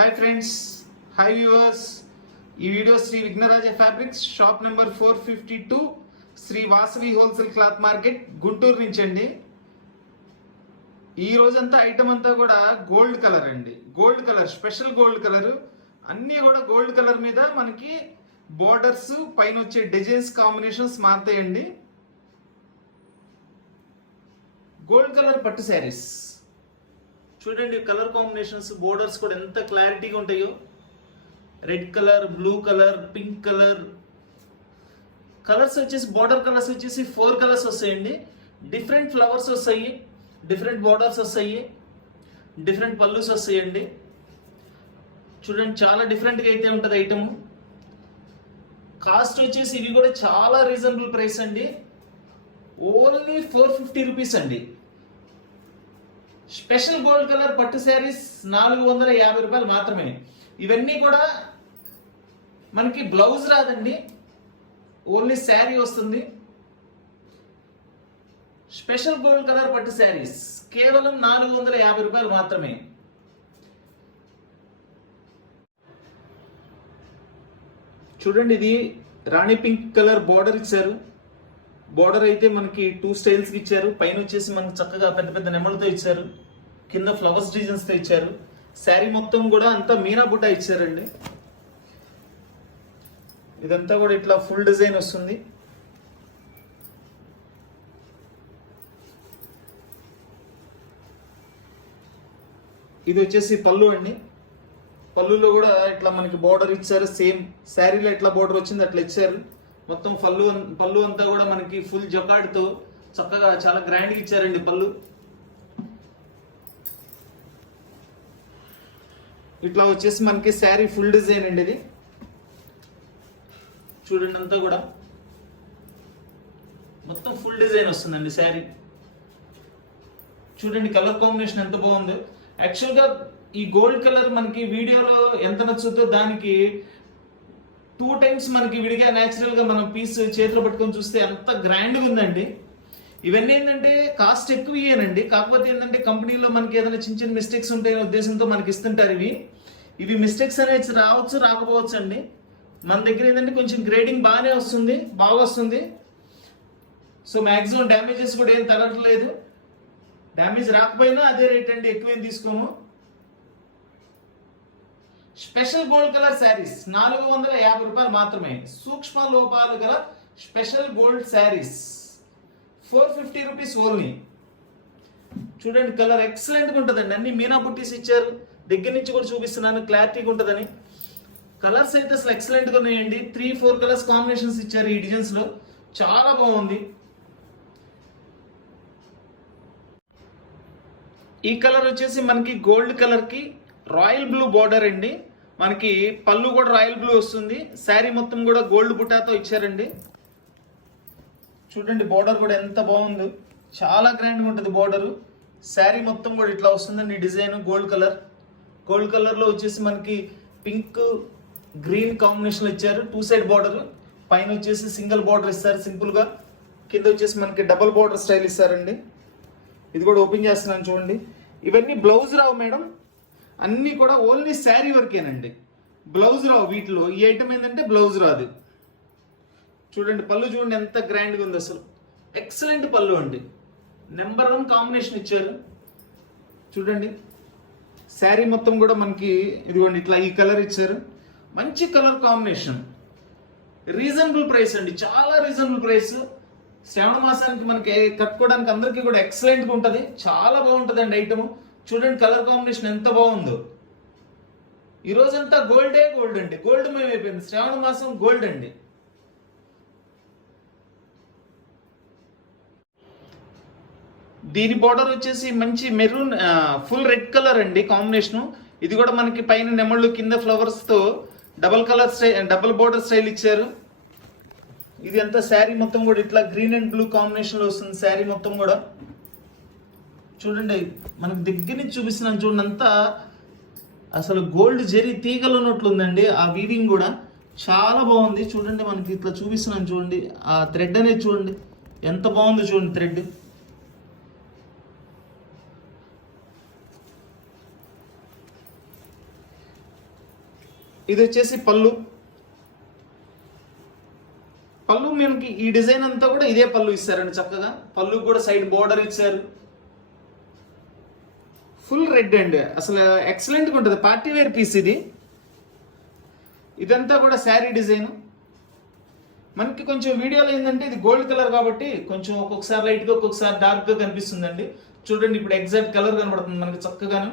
Hi friends, hi viewers. ఈ video Shri Vighnaraja fabrics shop number 452 Shri Vasavi wholesale cloth market Guntur నుంచి అండి. ఈ రోజంతా ఐటమ్ అంతా కూడా గోల్డ్ కలర్ అండి. Gold colour, special gold colour, అన్నీ కూడా గోల్డ్ కలర్ మీద మనకి బోర్డర్స్ పైన వచ్చే డిజైన్స్ కాంబినేషన్స్ మారుతాయండి. గోల్డ్ కలర్ పట్టు శారీస్ చూడండి, కలర్ కాంబినేషన్స్, బోర్డర్స్ కూడా ఎంత క్లారిటీగా ఉంటాయో. Red colour, blue colour, pink colour, colours వచ్చేసి బోర్డర్ కలర్స్ వచ్చేసి 4 కలర్స్ వస్తాయండి. డిఫరెంట్ ఫ్లవర్స్ వస్తాయి, డిఫరెంట్ బోర్డర్స్ వస్తాయి, డిఫరెంట్ పల్లూస్ వస్తాయండి. చూడండి చాలా డిఫరెంట్గా అయితే ఉంటుంది ఐటమ్. కాస్ట్ వచ్చేసి ఇవి కూడా చాలా రీజనబుల్ ప్రైస్ అండి. ఓన్లీ 450 రూపీస్ అండి. స్పెషల్ గోల్డ్ కలర్ పట్టు శారీస్ 450 రూపాయలు మాత్రమే. ఇవన్నీ కూడా మనకి బ్లౌజ్ రాదండి, ఓన్లీ శారీ వస్తుంది. స్పెషల్ గోల్డ్ కలర్ పట్టు శారీస్ కేవలం 450 రూపాయలు మాత్రమే. చూడండి, ఇది రాణి పింక్ కలర్ బోర్డర్ ఇచ్చారు. బోర్డర్ అయితే మనకి 2 స్టైల్స్కి ఇచ్చారు. పైన వచ్చేసి మనకి చక్కగా పెద్ద పెద్ద నెమలతో ఇచ్చారు, కింద ఫ్లవర్స్ డిజైన్స్తో ఇచ్చారు. శారీ మొత్తం కూడా అంతా మీనా బుట్ట ఇచ్చారండి. ఇదంతా కూడా ఇట్లా ఫుల్ డిజైన్ వస్తుంది. ఇది వచ్చేసి పళ్ళు అండి. పళ్ళులో కూడా ఇట్లా మనకి బోర్డర్ ఇచ్చారు. సేమ్ శారీలో ఎట్లా బోర్డర్ వచ్చింది అట్లా ఇచ్చారు. మొత్తం పళ్ళు అంతా కూడా మనకి ఫుల్ జకాడ్తో చక్కగా చాలా గ్రాండ్గా ఇచ్చారండి పళ్ళు. ఇట్లా వచ్చేసి మనకి శారీ ఫుల్ డిజైన్ అండి. ఇది చూడండి, అంతా కూడా మొత్తం ఫుల్ డిజైన్ వస్తుందండి శారీ. చూడండి కలర్ కాంబినేషన్ ఎంత బాగుందో. యాక్చువల్గా ఈ గోల్డ్ కలర్ మనకి వీడియోలో ఎంత నచ్చుతో దానికి 2 టైమ్స్ మనకి విడిగా న్యాచురల్ గా మనం పీస్ చేతిలో పట్టుకొని చూస్తే అంత గ్రాండ్గా ఉందండి. ఇవన్నీ ఏంటంటే కాస్ట్ ఎక్కువ ఇయ్యానండి. కాకపోతే ఏంటంటే కంపెనీలో మనకి ఏదైనా చిన్న చిన్న మిస్టేక్స్ ఉంటాయనే ఉద్దేశంతో మనకి ఇస్తుంటారు. ఇవి మిస్టేక్స్ అనేవి రావచ్చు, రాకపోవచ్చు అండి. మన దగ్గర ఏంటంటే కొంచెం గ్రేడింగ్ బాగా వస్తుంది. సో మ్యాక్సిమం డ్యామేజెస్ కూడా ఏం తగలట్లేదు. డ్యామేజ్ రాకపోయినా అదే రేట్ అండి, ఎక్కువేం తీసుకోము. స్పెషల్ గోల్డ్ కలర్ శారీస్ 450 రూపాయలు మాత్రమే. సూక్ష్మ లోపాలు గల special gold saris 450 rupees only. చూడండి కలర్ ఎక్సలెంట్గా ఉంటుందండి. అన్ని మీనా బుట్టీస్ ఇచ్చారు. దగ్గర నుంచి కూడా చూపిస్తున్నాను, క్లారిటీగా ఉంటుందని. కలర్స్ అయితే అసలు ఎక్సలెంట్గా ఉన్నాయండి. 3-4 కలర్స్ కాంబినేషన్స్ ఇచ్చారు ఈ డిజైన్స్ లో, చాలా బాగుంది. ఈ కలర్ వచ్చేసి మనకి గోల్డ్ కలర్ కి రాయల్ బ్లూ బార్డర్ అండి. మనకి పళ్ళు కూడా రాయల్ బ్లూ వస్తుంది. శారీ మొత్తం కూడా గోల్డ్ బుట్టాతో ఇచ్చారండి. చూడండి బార్డర్ కూడా ఎంత బాగుందో, చాలా గ్రాండ్గా ఉంటుంది బార్డరు. శారీ మొత్తం కూడా ఇట్లా వస్తుందండి డిజైన్. గోల్డ్ కలర్లో వచ్చేసి మనకి పింక్ గ్రీన్ కాంబినేషన్లో ఇచ్చారు. 2 సైడ్ బార్డర్, పైన వచ్చేసి సింగిల్ బార్డర్ ఇస్తారు సింపుల్గా. కింద వచ్చేసి మనకి డబుల్ బార్డర్ స్టైల్ ఇస్తారండి. ఇది కూడా ఓపెన్ చేస్తున్నాను చూడండి. ఇవన్నీ బ్లౌజ్ రావు మేడం, అన్నీ కూడా ఓన్లీ శారీ వరకేనండి. బ్లౌజ్ రావు వీటిలో. ఈ ఐటమ్ ఏంటంటే బ్లౌజ్ రాదు. చూడండి పళ్ళు చూడండి ఎంత గ్రాండ్గా ఉంది, అసలు ఎక్సలెంట్ పళ్ళు అండి. నెంబర్ 1 కాంబినేషన్ ఇచ్చారు. చూడండి శారీ మొత్తం కూడా మనకి ఇదిగోండి ఇట్లా ఈ కలర్ ఇచ్చారు. మంచి కలర్ కాంబినేషన్. రీజనబుల్ ప్రైస్ అండి, చాలా రీజనబుల్ ప్రైస్. శ్రావణ మాసానికి మనకి కట్టుకోవడానికి అందరికీ కూడా ఎక్సలెంట్గా ఉంటుంది. చాలా బాగుంటుంది అండి ఐటమ్. చూడండి కలర్ కాంబినేషన్ ఎంత బాగుందో. ఈ రోజంతా గోల్డ్ అండి. గోల్డ్ అయిపోయింది. శ్రావణ మాసం గోల్డ్ అండి. దీని బోర్డర్ వచ్చేసి మంచి మెరూన్, ఫుల్ రెడ్ కలర్ అండి కాంబినేషన్. ఇది కూడా మనకి పైన నెమళ్ళు, కింద ఫ్లవర్స్ తో డబుల్ బోర్డర్ స్టైల్ ఇచ్చారు. ఇది అంతా శారీ మొత్తం కూడా ఇట్లా గ్రీన్ అండ్ బ్లూ కాంబినేషన్ లో వస్తుంది శారీ మొత్తం కూడా. చూడండి మనకు దగ్గర నుంచి చూపిస్తున్నాను చూడండి, అంతా అసలు గోల్డ్ జరీ తీగలు ఉన్నట్లుందండి. ఆ వీవింగ్ కూడా చాలా బాగుంది. చూడండి మనకి ఇట్లా చూపిస్తున్నాను చూడండి, ఆ థ్రెడ్ అనేది చూడండి ఎంత బాగుందో చూడండి థ్రెడ్. ఇది వచ్చేసి పళ్ళు. పళ్ళు మనకి ఈ డిజైన్ అంతా కూడా ఇదే పళ్ళు ఇస్తారండి చక్కగా. పళ్ళు కూడా సైడ్ బోర్డర్ ఇచ్చారు. ఫుల్ రెడ్ అండి, అసలు ఎక్సలెంట్గా ఉంటుంది. పార్టీ వేర్ పీస్ ఇది. ఇదంతా కూడా శారీ డిజైన్. మనకి కొంచెం వీడియోలో ఏంటంటే ఇది గోల్డ్ కలర్ కాబట్టి కొంచెం ఒక్కొక్కసారి లైట్గా ఒక్కొక్కసారి డార్క్గా కనిపిస్తుందండి. చూడండి ఇప్పుడు ఎగ్జాక్ట్ కలర్ కనబడుతుంది మనకి చక్కగాను.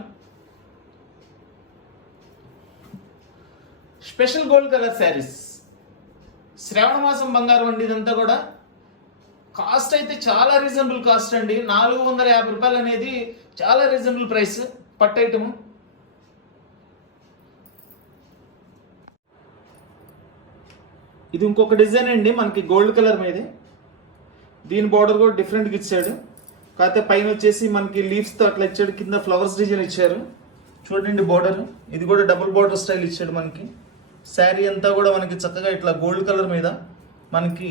స్పెషల్ గోల్డ్ కలర్ శారీస్, శ్రావణ మాసం బంగారం అండి. ఇదంతా కూడా కాస్ట్ అయితే చాలా రీజనబుల్ కాస్ట్ అండి. 450 రూపాయలు అనేది చాలా రీజనబుల్ ప్రైస్ పట్టు ఐటమ్. ఇది ఇంకొక డిజైన్ అండి మనకి గోల్డ్ కలర్ మీద. దీని బార్డర్ కూడా డిఫరెంట్గా ఇచ్చాడు. కాకపోతే పైన వచ్చేసి మనకి లీవ్స్తో అట్లా ఇచ్చాడు, కింద ఫ్లవర్స్ డిజైన్ ఇచ్చారు. చూడండి బార్డర్, ఇది కూడా డబుల్ బార్డర్ స్టైల్ ఇచ్చాడు మనకి. శారీ అంతా కూడా మనకి చక్కగా ఇట్లా గోల్డ్ కలర్ మీద మనకి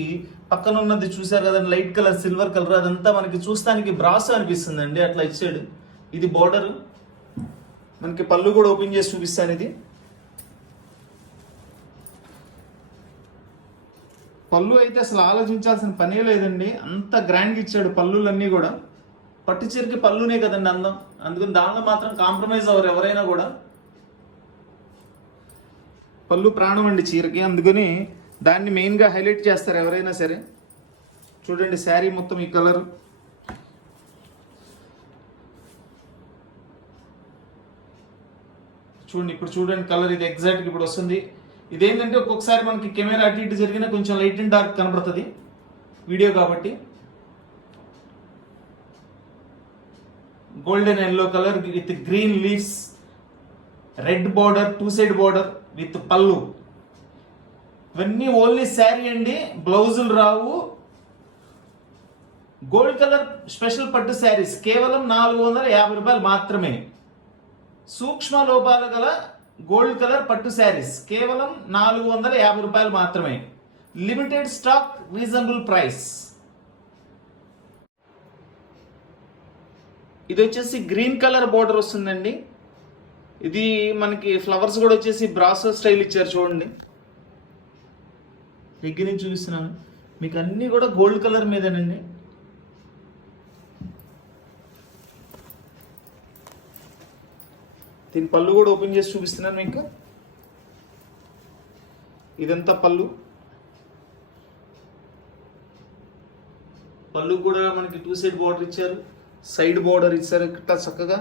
పక్కన ఉన్నది చూసారు కదండి లైట్ కలర్ సిల్వర్ కలర్, అదంతా మనకి చూస్తానికి బ్రాస్ అనిపిస్తుంది అండి, అట్లా ఇచ్చాడు. ఇది బార్డర్. మనకి పళ్ళు కూడా ఓపెన్ చేసి చూపిస్తాను. ఇది పళ్ళు అయితే అసలు ఆలోచించాల్సిన పనే లేదండి, అంత గ్రాండ్గా ఇచ్చాడు. పళ్ళులన్నీ కూడా పట్టు చీరకి పళ్ళునే కదండి అందం, అందుకని దానిలో మాత్రం కాంప్రమైజ్ అవ్వరు ఎవరైనా కూడా. పళ్ళు ప్రాణం అండి చీరకి, అందుకని దాన్ని మెయిన్గా హైలైట్ చేస్తారు ఎవరైనా సరే. చూడండి శారీ మొత్తం ఈ కలర్. చూడండి ఇప్పుడు చూడండి కలర్, ఇది ఎగ్జాక్ట్గా ఇప్పుడు వస్తుంది. ఇదేంటంటే ఒక్కొక్కసారి మనకి కెమెరా అటు ఇటు జరిగినా కొంచెం లైట్ అండ్ డార్క్ కనబడుతుంది వీడియో కాబట్టి. Golden yellow colour with green leaves, red border, 2 side border with పళ్ళు. ఇవన్నీ ఓన్లీ శారీ అండి, బ్లౌజులు రావు. గోల్డ్ కలర్ స్పెషల్ పట్టు శారీస్ కేవలం 450 రూపాయలు మాత్రమే. సూక్ష్మ లోపాలు గల గోల్డ్ కలర్ పట్టు శారీస్ కేవలం 450 రూపాయలు మాత్రమే. Limited stock, reasonable price. ఇది వచ్చేసి గ్రీన్ కలర్ బోర్డర్ వస్తుందండి. ఇది మనకి ఫ్లవర్స్ కూడా వచ్చేసి బ్రాసో స్టైల్ ఇచ్చారు చూడండి. దగ్గర నుంచి చూపిస్తున్నాను మీకు, అన్నీ కూడా గోల్డ్ కలర్ మీదేనండి. దీని పళ్ళు కూడా ఓపెన్ చేసి చూపిస్తున్నాను మీకు. ఇదంతా పళ్ళు. పళ్ళు కూడా మనకి 2 సైడ్ బార్డర్ ఇచ్చారు, సైడ్ బార్డర్ ఇచ్చారు ఇట్లా చక్కగా.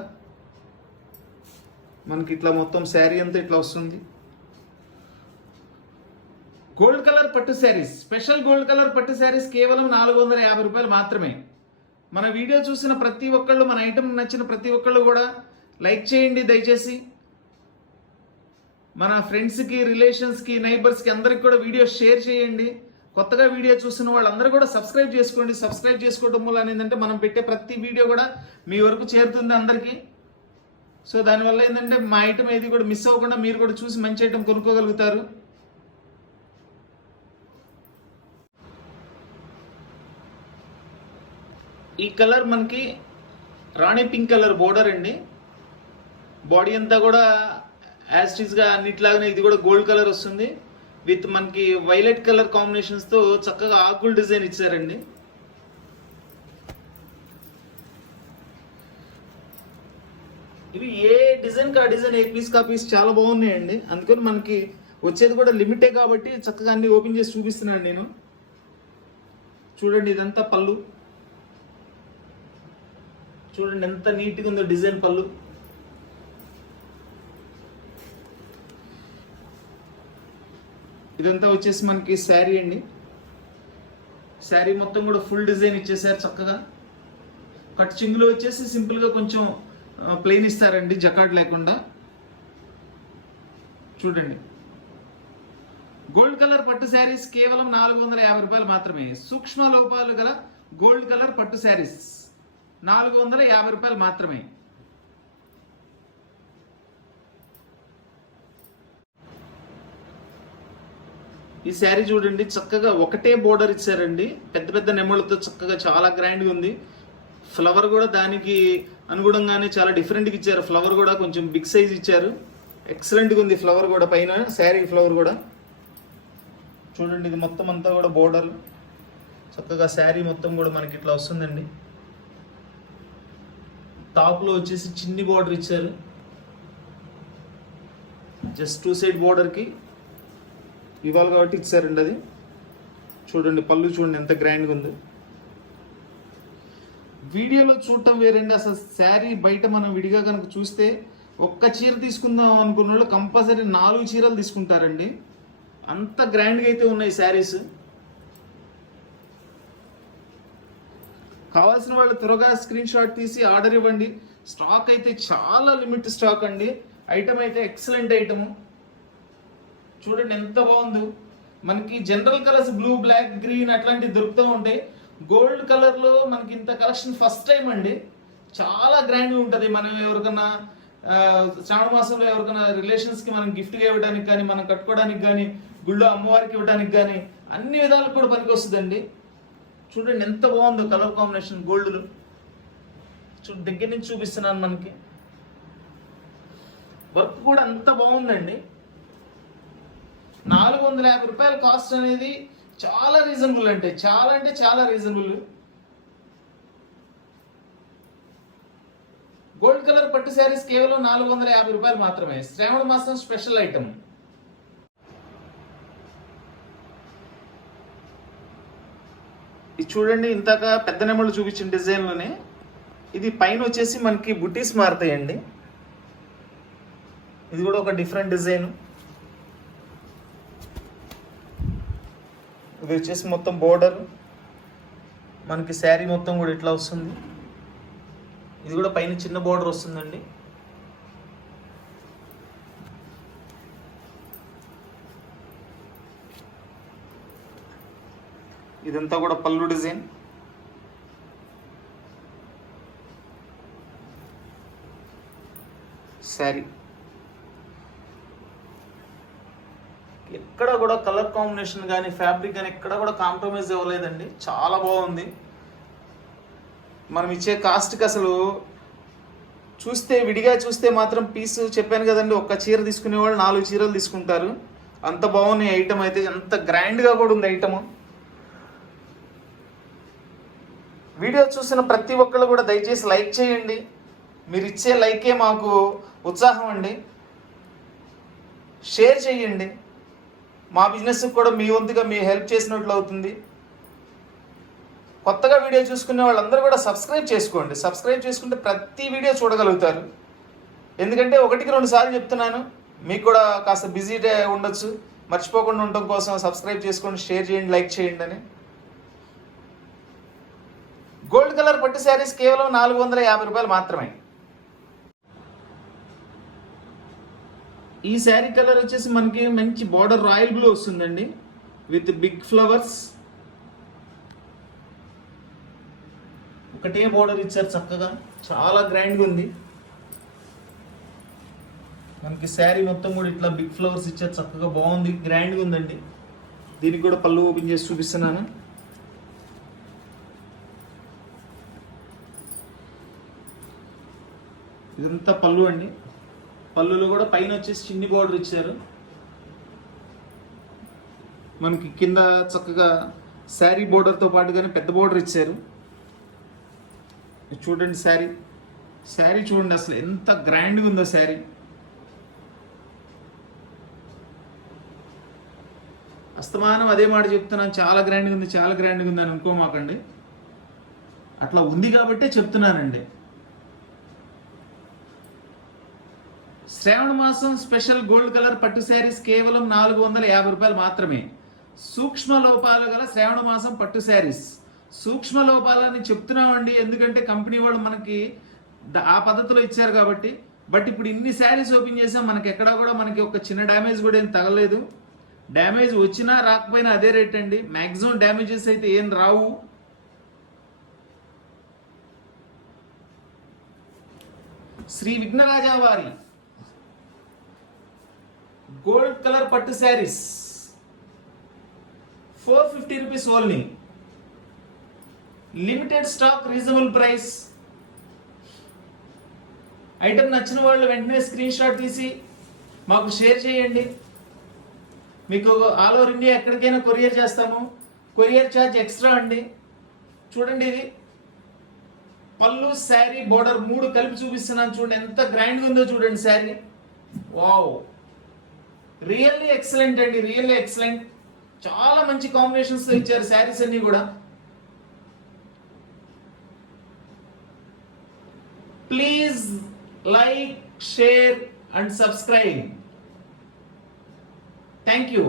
మనకి ఇట్లా మొత్తం శారీ అంతా ఇట్లా వస్తుంది. గోల్డ్ కలర్ పట్టు శారీస్, స్పెషల్ గోల్డ్ కలర్ పట్టు శారీస్ కేవలం 450 రూపాయలు మాత్రమే. మన వీడియో చూసిన ప్రతి ఒక్కళ్ళు, మన ఐటమ్ నచ్చిన ప్రతి ఒక్కళ్ళు కూడా లైక్ చేయండి దయచేసి. మన ఫ్రెండ్స్కి, రిలేషన్స్కి, నైబర్స్కి అందరికి కూడా వీడియో షేర్ చేయండి. కొత్తగా వీడియో చూస్తున్న వాళ్ళందరూ కూడా సబ్స్క్రైబ్ చేసుకోండి. సబ్స్క్రైబ్ చేసుకోవడం వల్ల ఏంటంటే మనం పెట్టే ప్రతి వీడియో కూడా మీ వరకు చేరుతుంది అందరికీ. సో దానివల్ల ఏంటంటే మా ఐటమ్ ఏది కూడా మిస్ అవ్వకుండా మీరు కూడా చూసి మంచి ఐటమ్ కొనుక్కోగలుగుతారు. ఈ కలర్ మనకి రాణి పింక్ కలర్ బోర్డర్ అండి. బాడీ అంతా కూడా యాస్టీస్గా అన్నిట్లాగానే ఇది కూడా గోల్డ్ కలర్ వస్తుంది విత్ మనకి వైలెట్ కలర్ కాంబినేషన్స్తో చక్కగా ఆకుల డిజైన్ ఇచ్చారండి. ఇవి ఏ డిజైన్ కా డిజైన్, ఏ పీస్ కా పీస్ చాలా బాగున్నాయండి. అందుకని మనకి వచ్చేది కూడా లిమిటే కాబట్టి చక్కగా అన్ని ఓపెన్ చేసి చూపిస్తున్నాను నేను. చూడండి ఇదంతా పళ్ళు. చూడండి ఎంత నీట్గా ఉందో డిజైన్ పళ్ళు. ఇదంతా వచ్చేసి మనకి శారీ అండి. శారీ మొత్తం కూడా ఫుల్ డిజైన్ ఇచ్చేసారు చక్కగా. కట్ చింగులు వచ్చేసి సింపుల్గా కొంచెం ప్లెయిన్ ఇస్తారండి, జకాట్ లేకుండా. చూడండి గోల్డ్ కలర్ పట్టు శారీస్ కేవలం 450 రూపాయలు మాత్రమే. సూక్ష్మ లోపాలు గల గోల్డ్ కలర్ పట్టు శారీస్ 450 రూపాయలు మాత్రమే. ఈ శారీ చూడండి చక్కగా ఒకటే బోర్డర్ ఇచ్చారండి, పెద్ద పెద్ద నెమ్మలతో చక్కగా చాలా గ్రాండ్గా ఉంది. ఫ్లవర్ కూడా దానికి అనుగుణంగానే చాలా డిఫరెంట్గా ఇచ్చారు. ఫ్లవర్ కూడా కొంచెం బిగ్ సైజ్ ఇచ్చారు. ఎక్సలెంట్గా ఉంది. ఫ్లవర్ కూడా పైన శారీ ఫ్లవర్ కూడా చూడండి. ఇది మొత్తం అంతా కూడా బోర్డర్ చక్కగా శారీ మొత్తం కూడా మనకి ఇట్లా వస్తుందండి. టాప్లో వచ్చేసి చిన్ని బోర్డర్ ఇచ్చారు. జస్ట్ 2 సైడ్ బోర్డర్కి ఇవ్వాలి కాబట్టి ఇచ్చారండి. అది చూడండి. పళ్ళు చూడండి ఎంత గ్రాండ్గా ఉందో. వీడియోలో చూడటం వేరండి. అసలు శారీ బయట మనం విడిగా కనుక చూస్తే ఒక్క చీర తీసుకుందాం అనుకున్న వాళ్ళు కంపల్సరీ 4 చీరలు తీసుకుంటారండి. అంత గ్రాండ్గా అయితే ఉన్నాయి శారీస్. కావాల్సిన వాళ్ళు త్వరగా స్క్రీన్ షాట్ తీసి ఆర్డర్ ఇవ్వండి. స్టాక్ అయితే చాలా లిమిట్ స్టాక్ అండి. ఐటమ్ అయితే ఎక్సలెంట్ ఐటమ్. చూడండి ఎంత బాగుందో. మనకి general colours blue, black, green అట్లాంటివి దొరుకుతూ ఉంటాయి. గోల్డ్ కలర్లో మనకి ఇంత కలెక్షన్ ఫస్ట్ టైం అండి. చాలా గ్రాండ్గా ఉంటుంది. మనం ఎవరికన్నా శ్రావణ మాసంలో ఎవరికైనా రిలేషన్స్కి మనం గిఫ్ట్గా ఇవ్వడానికి కానీ, మనం కట్టుకోవడానికి కానీ, గుళ్ళో అమ్మవారికి ఇవ్వడానికి కానీ అన్ని విధాలకు కూడా పనికి వస్తుందండి. చూడండి ఎంత బాగుందో కలర్ కాంబినేషన్ గోల్డ్లో. దగ్గర నుంచి చూపిస్తున్నాను. మనకి వర్క్ కూడా అంత బాగుందండి. 450 రూపాయల కాస్ట్ అనేది చాలా రీజనబుల్. అంటే చాలా రీజనబుల్. గోల్డ్ కలర్ పట్టు శారీస్ కేవలం 450 రూపాయలు మాత్రమే. శ్రావణ మాసం స్పెషల్ ఐటమ్. ఇది చూడండి. ఇంతక పెద్ద నెమళ్ళు చూపించిన డిజైన్లోనే ఇది పైన వచ్చేసి మనకి బుటీస్ మారుతాయండి. ఇది కూడా ఒక డిఫరెంట్ డిజైన్. ఇది వచ్చేసి మొత్తం బోర్డర్ మనకి శారీ మొత్తం కూడా ఇట్లా వస్తుంది. ఇది కూడా పైన చిన్న బోర్డర్ వస్తుందండి. ఇదంతా కూడా పళ్ళు డిజైన్. శారీ ఎక్కడ కూడా కలర్ కాంబినేషన్ కానీ, ఫ్యాబ్రిక్ కానీ ఎక్కడ కూడా కాంప్రమైజ్ ఇవ్వలేదండి. చాలా బాగుంది. మనం ఇచ్చే కాస్ట్కి అసలు చూస్తే విడిగా చూస్తే మాత్రం పీస్ చెప్పాను కదండి, ఒక్క చీర తీసుకునే వాళ్ళు 4 చీరలు తీసుకుంటారు. అంత బాగున్నాయి ఐటమ్ అయితే. అంత గ్రాండ్గా కూడా ఉంది ఐటమ్. వీడియో చూసిన ప్రతి ఒక్కళ్ళు కూడా దయచేసి లైక్ చేయండి. మీరు ఇచ్చే లైకే మాకు ఉత్సాహం అండి. షేర్ చేయండి. మా బిజినెస్కి కూడా మీ వంతుగా మీ హెల్ప్ చేసినట్లు అవుతుంది. కొత్తగా వీడియో చూసుకునే వాళ్ళందరూ కూడా సబ్స్క్రైబ్ చేసుకోండి. సబ్స్క్రైబ్ చేసుకుంటే ప్రతి వీడియో చూడగలుగుతారు. ఎందుకంటే 1-2 సార్లు చెప్తున్నాను. మీకు కూడా కాస్త బిజీ ఉండొచ్చు. మర్చిపోకుండా ఉండటం కోసం సబ్స్క్రైబ్ చేసుకోండి, షేర్ చేయండి, లైక్ చేయండి అని. గోల్డ్ కలర్ పట్టు శారీస్ కేవలం 450 రూపాయలు మాత్రమే. ఈ శారీ కలర్ వచ్చేసి మనకి మంచి బార్డర్ రాయల్ బ్లూ వస్తుందండి విత్ బిగ్ ఫ్లవర్స్. ఒకటే బార్డర్ ఇచ్చారు చక్కగా. చాలా గ్రాండ్గా ఉంది. మనకి శారీ మొత్తం కూడా ఇట్లా బిగ్ ఫ్లవర్స్ ఇచ్చారు చక్కగా. బాగుంది, గ్రాండ్గా ఉందండి. దీనికి కూడా పళ్ళు ఓపెన్ చేసి చూపిస్తున్నాను. ఇదంతా పళ్ళు అండి. పళ్ళులో కూడా పైన వచ్చేసి చిన్ని బార్డర్ ఇచ్చారు. మనకి కింద చక్కగా శారీ బోర్డర్తో పాటుగానే పెద్ద బోర్డర్ ఇచ్చారు. చూడండి శారీ చూడండి అసలు ఎంత గ్రాండ్గా ఉందో శారీ. అస్తమానం అదే మాట చెప్తున్నాను, చాలా గ్రాండ్గా ఉంది అని అనుకోమాకండి. అట్లా ఉంది కాబట్టే చెప్తున్నానండి. శ్రావణ మాసం స్పెషల్ గోల్డ్ కలర్ పట్టు శారీస్ కేవలం 450 రూపాయలు మాత్రమే. సూక్ష్మ లోపాలు గల శ్రావణ మాసం పట్టు శారీస్. సూక్ష్మ లోపాలని చెప్తున్నామండి, ఎందుకంటే కంపెనీ వాళ్ళు మనకి ఆ పద్ధతిలో ఇచ్చారు కాబట్టి. బట్ ఇప్పుడు ఇన్ని శారీస్ ఓపెన్ చేసాం, మనకి ఎక్కడా కూడా మనకి ఒక చిన్న డ్యామేజ్ కూడా ఏం తగలేదు. డ్యామేజ్ వచ్చినా రాకపోయినా అదే రేట్ అండి. మ్యాక్సిమం డ్యామేజెస్ అయితే ఏం రావు. శ్రీ విఘ్నరాజా వారి గోల్డ్ కలర్ పట్టు saris 450 rupees only. Limited stock, reasonable price. Item నచ్చిన వాళ్ళు వెంటనే స్క్రీన్ షాట్ తీసి మాకు షేర్ చేయండి. మీకు ఆల్ ఓవర్ ఇండియా ఎక్కడికైనా కొరియర్ చేస్తాము. కొరియర్ ఛార్జ్ ఎక్స్ట్రా అండి. చూడండి, ఇది పళ్ళు, శారీ, బోర్డర్ 3 కలిపి చూపిస్తున్నాను. చూడండి ఎంత గ్రాండ్గా ఉందో చూడండి శారీ. వావ్, రియల్లీ ఎక్సలెంట్ అండి, రియల్లీ ఎక్సలెంట్. చాలా మంచి కాంబినేషన్స్ తో ఇచ్చారు శారీస్ అన్ని కూడా. Please like, share and subscribe. Thank you.